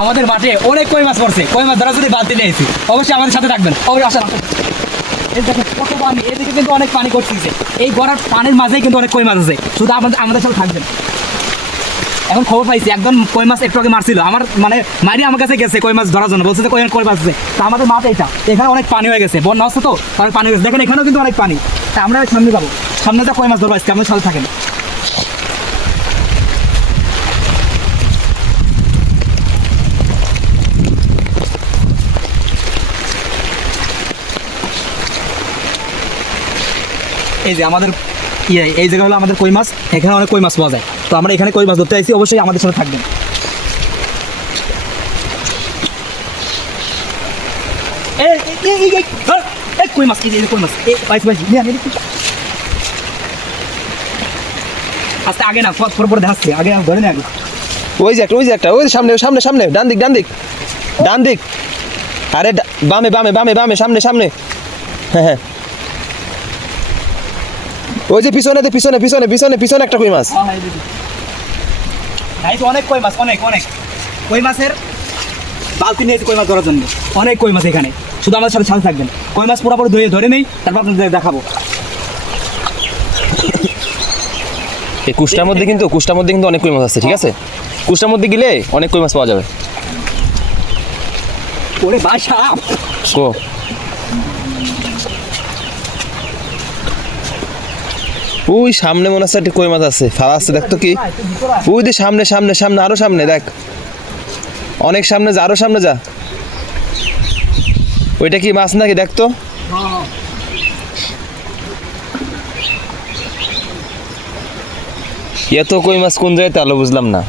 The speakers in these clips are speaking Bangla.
আমাদের মাঠে অনেক কই মাছ পড়ছে, কই মাছ ধরা যদি বালতি নিয়ে এসেছি, অবশ্যই আমাদের সাথে থাকবেন। অবশ্যই আসেন। এই দেখেন কত পানি, এদিকে কিন্তু অনেক পানি করতেছে, এই গড়ার পানির মাঝেই কিন্তু অনেক কই মাছ আছে, শুধু আমাদের সাথে থাকবেন। এখন খবর পাইছি একদম কই মাছ একটু আগে মারছিল, আমার মানে মারি আমার কাছে গেছে কই মাছ ধরার জন্য, বলছে যে কই মাছ আছে। তা আমাদের মাঠ এইটা, এখানে অনেক পানি হয়ে গেছে, বন্যা হচ্ছে তো, অনেক পানি হয়ে গেছে। দেখেন এখানেও কিন্তু অনেক পানি। তা আমরা সামনে যাবো, সামনে যা কই মাছ ধরবো আজকে, আমাদের সাথে থাকেন। এই যে আমাদের এই জায়গা হলো আমাদের কই মাছ, এখানে অনেক কই মাছ পাওয়া যায়। তো আমরা এখানে কই মাছ ধরতে আসছি, অবশ্যই আমাদের সাথে থাকবেন। কই মাছ, কই মাছ, আস্তে আগে না, পরে দেখাচ্ছি, আগে ধরে না আগে। ওই যে একটা ওই সামনে ডান দিক। আরে বামে সামনে। হ্যাঁ ওই যে পিছনে একটা কই মাছ। অনেক কই মাছ, অনেক কই মাছের বালতি নিয়েছে কই মাছ ধরার জন্য, অনেক কই মাছ এখানে, শুধু আমাদের সাথে থাকবেন। কই মাছ পুরোপুরি ধরে নেই, তারপর আপনাদের দেখাবো। এই কুষ্টার মধ্যে কিন্তু অনেক কই মাছ আছে, ঠিক আছে? কুষ্টার মধ্যে গেলে অনেক কই মাছ পাওয়া যাবে। ওরে বাসা কো ওই সামনে মনে হচ্ছে একটা কই মাছ আছে, ফালা আছে, দেখ তো কি। ওই যে সামনে আরো সামনে দেখ, অনেক সামনে যা, আরো সামনে যা। ওইটা কি মাছ নাকি দেখ তো। এত কই মাছ কোন জায়গায় তাহলে বুঝলাম না,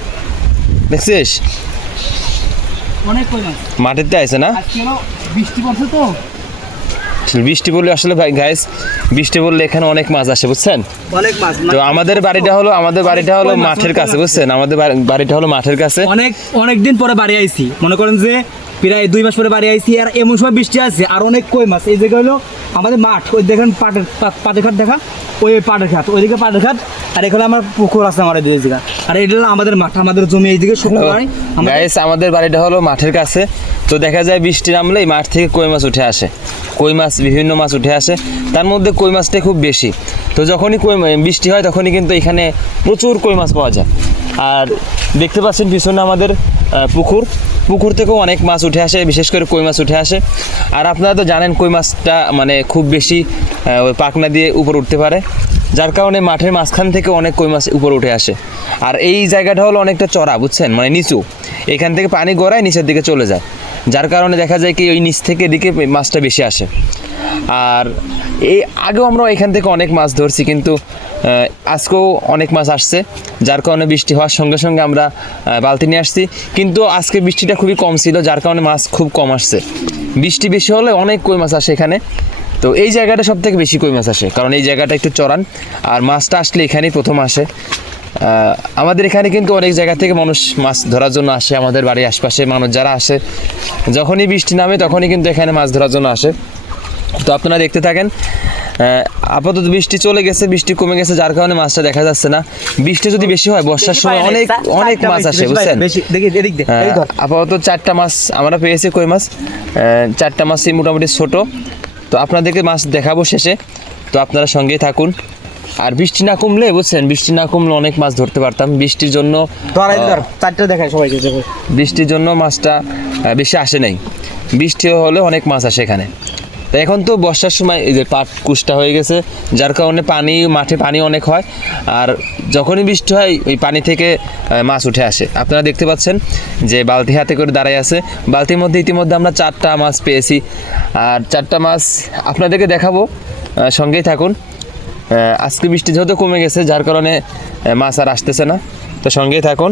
দেখছিস? অনেক কই মাছ মাটিতে আছে না, বৃষ্টি পড়ছে তো। বৃষ্টি পড়লে আসলে গাইস, বৃষ্টি পড়লে এখানে অনেক মাছ আসে, বুঝছেন? অনেক মাছ। তো আমাদের বাড়িটা হলো মাঠের কাছে, বুঝছেন? আমাদের বাড়িটা হলো মাঠের কাছে। অনেক দিন পরে বাড়ি আইছি, মনে করেন যে প্রায় 2 মাস পরে বাড়ি আইছি, আর এমন সময় বৃষ্টি আছে আর অনেক কই মাছ। এই জায়গা হলো আমাদের মাঠ, ওই দেখেন পাটের খাট দেখা, ওই পাটের খাট, ওইদিকে পাটের খাট, আর এখানে আমার পুকুর আছে আমার এই জায়গা, আর এটা হলো আমাদের মাঠ, আমাদের জমি এইদিকে শুকনো হয়। গাইস আমাদের বাড়িটা হলো মাঠের কাছে, তো দেখা যায় বৃষ্টি নামলে এই মাঠ থেকে কই মাছ উঠে আসে, বিভিন্ন মাছ উঠে আসে, তার মধ্যে কই মাছটা খুব বেশি। তো যখনই বৃষ্টি হয় তখনই কিন্তু এখানে প্রচুর কই মাছ পাওয়া যায়। আর দেখতে পাচ্ছেন পিছনে আমাদের পুকুর থেকেও অনেক মাছ উঠে আসে, বিশেষ করে কই মাছ উঠে আসে। আর আপনারা তো জানেন কই মাছটা মানে খুব বেশি ওই পাখনা দিয়ে উপর উঠতে পারে, যার কারণে মাঠের মাঝখান থেকে অনেক কই মাছ উপর উঠে আসে। আর এই জায়গাটা হলো অনেকটা চড়া, বুঝছেন? মানে নিচু, এখান থেকে পানি গড়ায় নিচের দিকে চলে যায়, যার কারণে দেখা যায় কি ওই নিচ থেকে এদিকে মাছটা বেশি আসে। আর এই আগেও আমরা এখান থেকে অনেক মাছ ধরছি, কিন্তু আজকেও অনেক মাছ আসছে, যার কারণে বৃষ্টি হওয়ার সঙ্গে সঙ্গে আমরা বালতি নিয়ে আসছি। কিন্তু আজকে বৃষ্টিটা খুবই কম ছিল, যার কারণে মাছ খুব কম আসছে। বৃষ্টি বেশি হলে অনেক কই মাছ আসে এখানে। তো এই জায়গাটা সব থেকে বেশি কই মাছ আসে, কারণ এই জায়গাটা একটু চড়ান, আর মাছটা আসলে এখানেই প্রথম আসে। আমাদের এখানে কিন্তু অনেক জায়গা থেকে মানুষ মাছ ধরার জন্য আসে, আমাদের বাড়ির আশপাশে মানুষ যারা আসে, যখনই বৃষ্টি নামে তখনই কিন্তু এখানে মাছ ধরার জন্য আসে। তো আপনারা দেখতে থাকেন। আপাতত বৃষ্টি চলে গেছে, বৃষ্টি কমে গেছে, যার কারণে মাছটা দেখা যাচ্ছে না। বৃষ্টি যদি বেশি হয় বর্ষার সময় অনেক মাছ আসে, বুঝছেন? আপাতত 4টা মাছ আমরা পেয়েছি, কই মাছ 4টা মাছই মোটামুটি ছোট। তো আপনাদেরকে মাছ দেখাবো শেষে, তো আপনারা সঙ্গেই থাকুন। আর বৃষ্টি না কমলে, বুঝছেন, বৃষ্টি না কমলে অনেক মাছ ধরতে পারতাম। বৃষ্টির জন্য 4টা দেখায় সবাইকে, বৃষ্টির জন্য মাছটা বেশি আসে নাই, বৃষ্টি হলে অনেক মাছ আসে এখানে। তো এখন তো বর্ষার সময় এই যে পাট কুষ্টা হয়ে গেছে, যার কারণে মাঠে পানি অনেক হয়, আর যখনই বৃষ্টি হয় ওই পানি থেকে মাছ উঠে আসে। আপনারা দেখতে পাচ্ছেন যে বালতি হাতে করে দাঁড়ায় আছে, বালতির মধ্যে ইতিমধ্যে আমরা 4টা মাছ পেয়েছি। আর 4টা মাছ আপনাদেরকে দেখাবো, সঙ্গেই থাকুন। আজকে বৃষ্টি যেহেতু কমে গেছে, যার কারণে মাছ আর আসতেছে না, তো সঙ্গেই থাকুন।